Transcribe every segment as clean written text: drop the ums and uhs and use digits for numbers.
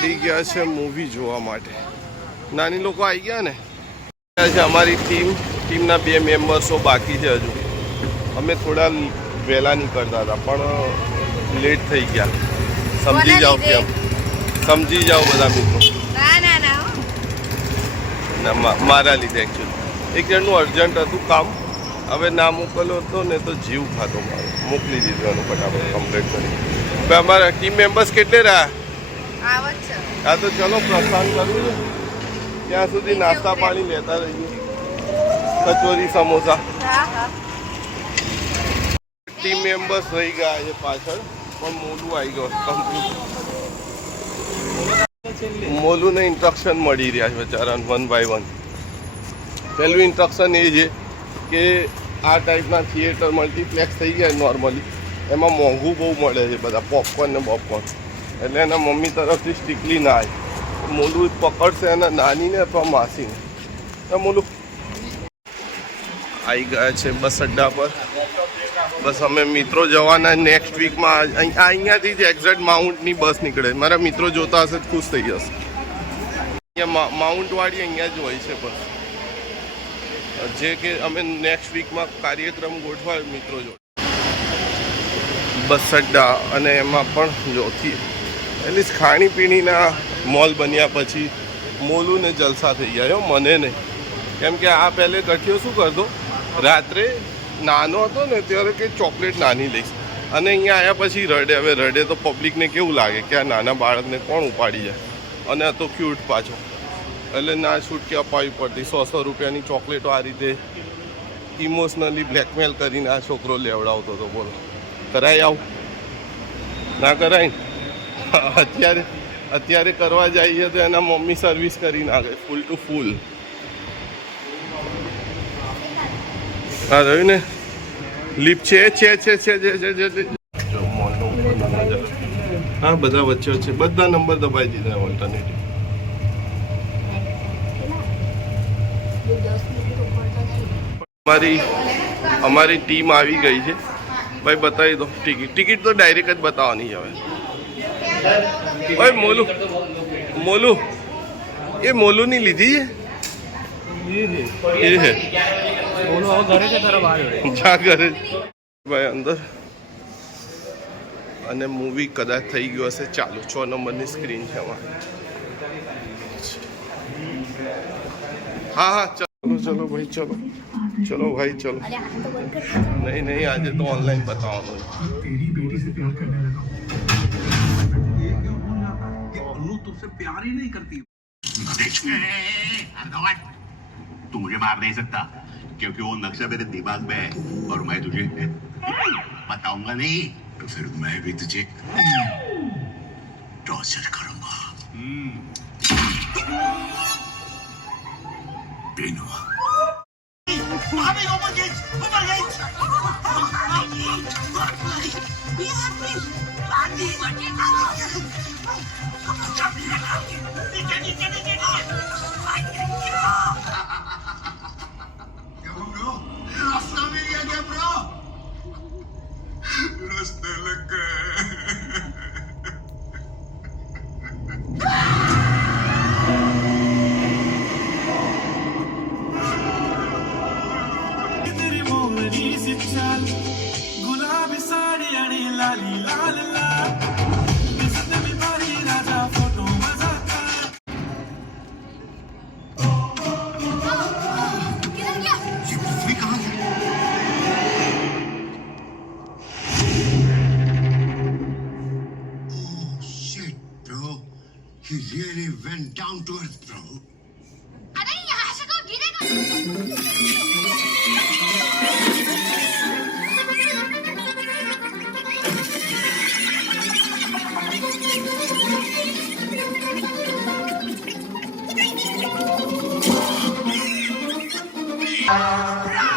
નીકળી ગયા છે મૂવી જોવા માટે. નાની લોકો આવી ગયા ને છે. અમારી ટીમના 2 મેમ્બર્સો બાકી છે હજુ. અમે થોડા વહેલા નીકળતા હતા પણ લેટ થઈ ગયા. સમજી જાઓ કેમ, સમજી જાઓ બધા મિત્રો. ના મારા લીધે એકચ્યુઅલી એક જણનું અર્જન્ટ હતું કામ. હવે ના મોકલ્યો હતો ને તો જીવ ખાતો મારો. મોકલી દીધું એનું ફટાફટ કમ્પ્લીટ કરી. હવે અમારા ટીમ મેમ્બર્સ કેટલે રહ્યા? હા તો ચલો પ્રસ્થાન કરવું છે. ત્યાં સુધી નાસ્તા પાણી લેતા રહીએ. કચોરી સમોસા. ટીમ મેમ્બર્સ રહી ગયા છે પાછળ પણ મોલું આવી ગયો કમ્પ્લીટ. મોલુને ઇન્સ્ટ્રક્શન મળી રહ્યા છે બચારાને 1 by 1. પહેલું ઇન્સ્ટ્રક્શન એ છે કે આ ટાઈપના થિયેટર મલ્ટીપ્લેક્સ થઈ ગયા નોર્મલી એમાં મોંઘું બહુ મળે છે બધા પોપકોર્ન ને પોપકોર્ન. એટલે એના મમ્મી તરફથી સ્ટ્રિકલી ના આવે. મોલું પકડશે એના નાનીને અથવા માસીને. મોલું આવી ગયા છે બસ અડ્ડા પર. બસ અમે મિત્રો જવાના નેક્સ્ટ વીકમાં. અહીંયાથી જ એક્ઝેક્ટ માઉન્ટની બસ નીકળે. મારા મિત્રો જોતા હશે ખુશ થઈ જશે. અહીંયા માઉન્ટવાળી અહીંયા જ હોય છે બસ. જે કે અમે નેક્સ્ટ વીકમાં કાર્યક્રમ ગોઠવાય મિત્રો જોડે. બસ અડ્ડા અને એમાં પણ જોથી એટલી ખાણીપીણીના મોલ બન્યા પછી મોલું ને જલસા થઈ જાય. મને નહીં, કેમ કે આ પહેલે ગઠિયો શું કરતો, રાત્રે નાનો હતો ને ત્યારે કે ચોકલેટ નાની લઈશ અને અહીંયા આવ્યા પછી રડે. હવે રડે તો પબ્લિકને કેવું લાગે કે આ નાના બાળકને કોણ ઉપાડી જાય. અને આ તો ક્યુટ પાછો, એટલે ના છૂટકે અપાવી પડતી. 100 રૂપિયાની ચોકલેટો આ રીતે ઇમોશનલી બ્લેકમેલ કરીને આ છોકરો લેવડાવતો હતો. બોલો કરાય આવું? ના કરાય. અત્યારે કરવા જઈએ તો એના મમ્મી સર્વિસ કરી નાખે ફૂલ ટુ ફૂલ. હા રહ્યું ને લીપ છે. હા બધા વચ્ચે છે. બધા નંબર દબાઈ દીધા ઓલ્ટરનેટિવ. અમારી ટીમ આવી ગઈ છે ભાઈ. બતાવી દો ટિકિટ તો ડાયરેક્ટ જ બતાવવાની છે હવે. ભાઈ મોલું એ મોલુની લીધી છે એ છે જા ઘરે ભાઈ અંદર. અને મૂવી કદાચ થઈ ગયું હશે ચાલુ. 6 નંબરની સ્ક્રીન છે એમાં. હા ચલો ભાઈ ચલો ભાઈ ચલો. નહીં આજે તો ઓનલાઈન બતાવવાનું. प्यार ही नहीं करती. तू मुझे मार नहीं सकता क्योंकि वो नक्शा मेरे दिमाग में है और मैं तुझे बताऊंगा नहीं तो फिर मैं भी तुझे टॉर्चर करूंगा. रास्ता मिल गया क्या ब्रो? रास्ते लग गए. गुलाबी साडी आणि लाली लाल लाल दिसत मी बारी राजा फोटो माझा का. ये मूवी कहाँ गया? Oh shit bro, he really went down to earth bro. अरे यहाँ से तो गिरेगा.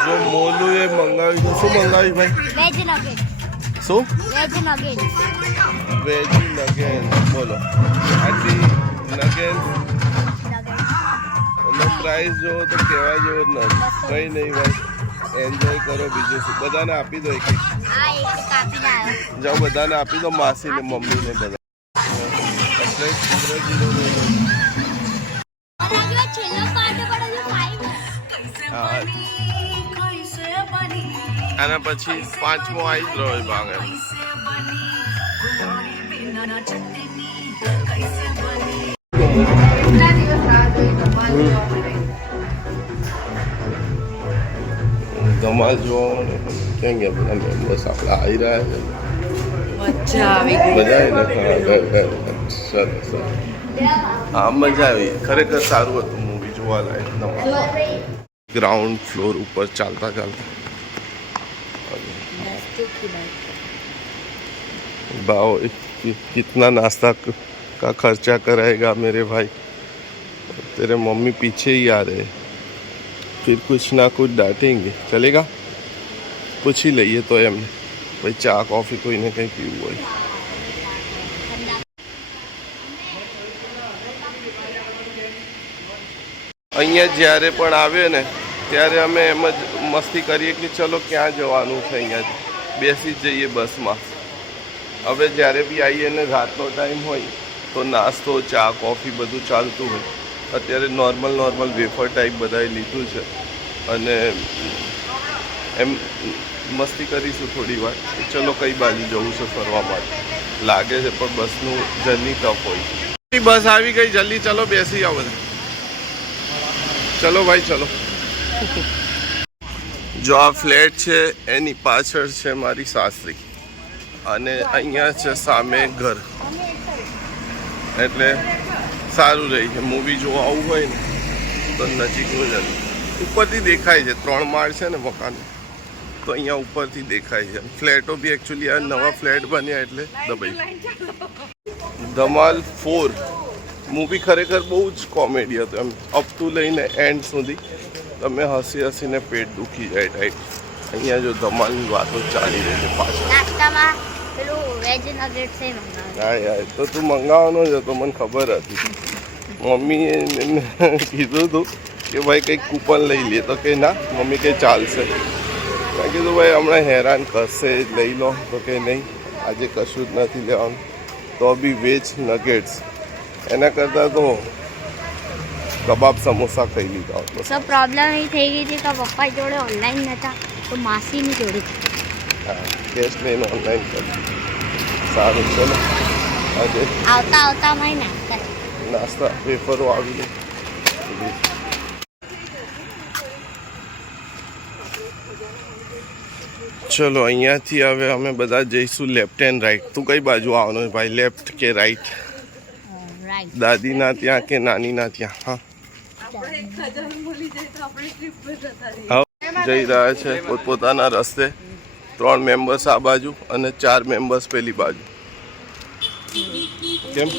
જો મોલું એ મંગાવ્યું. શું મંગાવ્યું ભાઈ? વેજ નગેટ. શું? વેજ નગેટ. વેજ નગેટ. બોલો આટલી નગેટ એનો પ્રાઇસ જો તો કહેવા જેવો જ નથી. કંઈ નહીં ભાઈ, એન્જોય કરો. બીજું શું, બધાને આપી દો એક. જાઓ બધાને આપી દો, માસીને મમ્મીને બધા. અને જો છેલ્લો પાર્ટ પડે છે 5 આના પછી પાંચમો આવી જ રહ્યો ભાગ એમ. ધમાલ જોવા ક્યાં ગયા બધા મેમ્બર્સ આપણા આવી રહ્યા છે. મજા આવી ગઈ. મજા આવી ને? સરસ. હા મજા આવી, ખરેખર સારું હતું મૂવી જોવા લાયક. ગ્રાઉન્ડ ફ્લોર ઉપર ચાલતા ચાલતા भाव कितना नाश्ता का खर्चा कराएगा मेरे भाई, तेरे मम्मी पीछे ही आ रहे, फिर कुछ ना कुछ डांटेंगे. चलेगा? पूछ ही लઈએ તો એમને ભાઈ ચા કોફી કોઈને કંઈ પીવું હોય. અહીંયા જ્યારે પણ આવે ને ત્યારે અમે એમ જ મસ્તી કરીએ કે ચલો ક્યાં જવાનું છે, અહીંયાથી બેસી જ જઈએ બસમાં. હવે જ્યારે બી આવીએ ને રાતનો ટાઈમ હોય તો નાસ્તો ચા કોફી બધું ચાલતું હોય. અત્યારે નોર્મલ વેફર ટાઈપ બધાએ લીધું છે અને એમ મસ્તી કરીશું થોડી વાર. ચલો કઈ બાજુ જવું છે ફરવા માટે લાગે છે, પણ બસનું જર્ની ટફ હોય. બસ આવી ગઈ, જલ્દી ચલો બેસી જાઓ બધા. ચલો ભાઈ ચલો. જો આ ફ્લેટ છે એની પાછળ છે મારી સાસરી અને અહીંયા છે સામે ઘર, એટલે સારું રહી છે. મૂવી જોવા આવવું હોય ને તો નજીકનું જ ઉપરથી દેખાય છે. 3 માળ છે ને મકાન, તો અહીંયા ઉપરથી દેખાય છે. ફ્લેટો બી એકચ્યુઅલી આ નવા ફ્લેટ બન્યા એટલે દબાઈ. ધમાલ 4 મૂવી ખરેખર બહુ જ કોમેડી હતું એમ, અપ ટુ લઈને એન્ડ સુધી તમે હસીને પેટ દુખી જાય ટાઈપ. અહીંયા જો ધમાલની વાતો ચાલી રહી છે પાછળ. નાસ્તામાં પેલું વેજ નગેટ્સ છે મંગાવ્યું. હા યાર, તો તું મંગાવવાનો જ હતો, મને ખબર હતી. મમ્મીએ કીધું હતું કે ભાઈ કંઈક કૂપન લઈ લે, તો કે ના મમ્મી કે ચાલશે. મેં કીધું ભાઈ હમણાં હેરાન કરશે, લઈ લો. તો કે નહીં આજે કશું જ નથી લેવાનું, તો બી વેજ નગેટ્સ. એના કરતાં તો કબાબ સમોસા ખાઈ લીધા હતો. તો પ્રોબ્લેમ એ થઈ ગઈ હતી કે પપ્પા જોડે ઓનલાઈન નહોતા તો માસીની જોડે. હા, કેશ લઈને ઓનલાઈન કરી. સારું ચલો આજે આવતા મેં નાસ્તા વેફરો આવી ગઈ. ચલો અહીંયાથી હવે અમે બધા જઈશું લેફ્ટ એન્ડ રાઈટ. તું કઈ બાજુ આવવાનું ભાઈ, લેફ્ટ કે રાઈટ? રાઈટ. દાદીના ત્યાં કે નાનીના ત્યાં? હા જઈ રહ્યા છે પોતપોતાના રસ્તે. 3 મેમ્બર્સ આ બાજુ અને 4 મેમ્બર્સ પેલી બાજુ. કેમ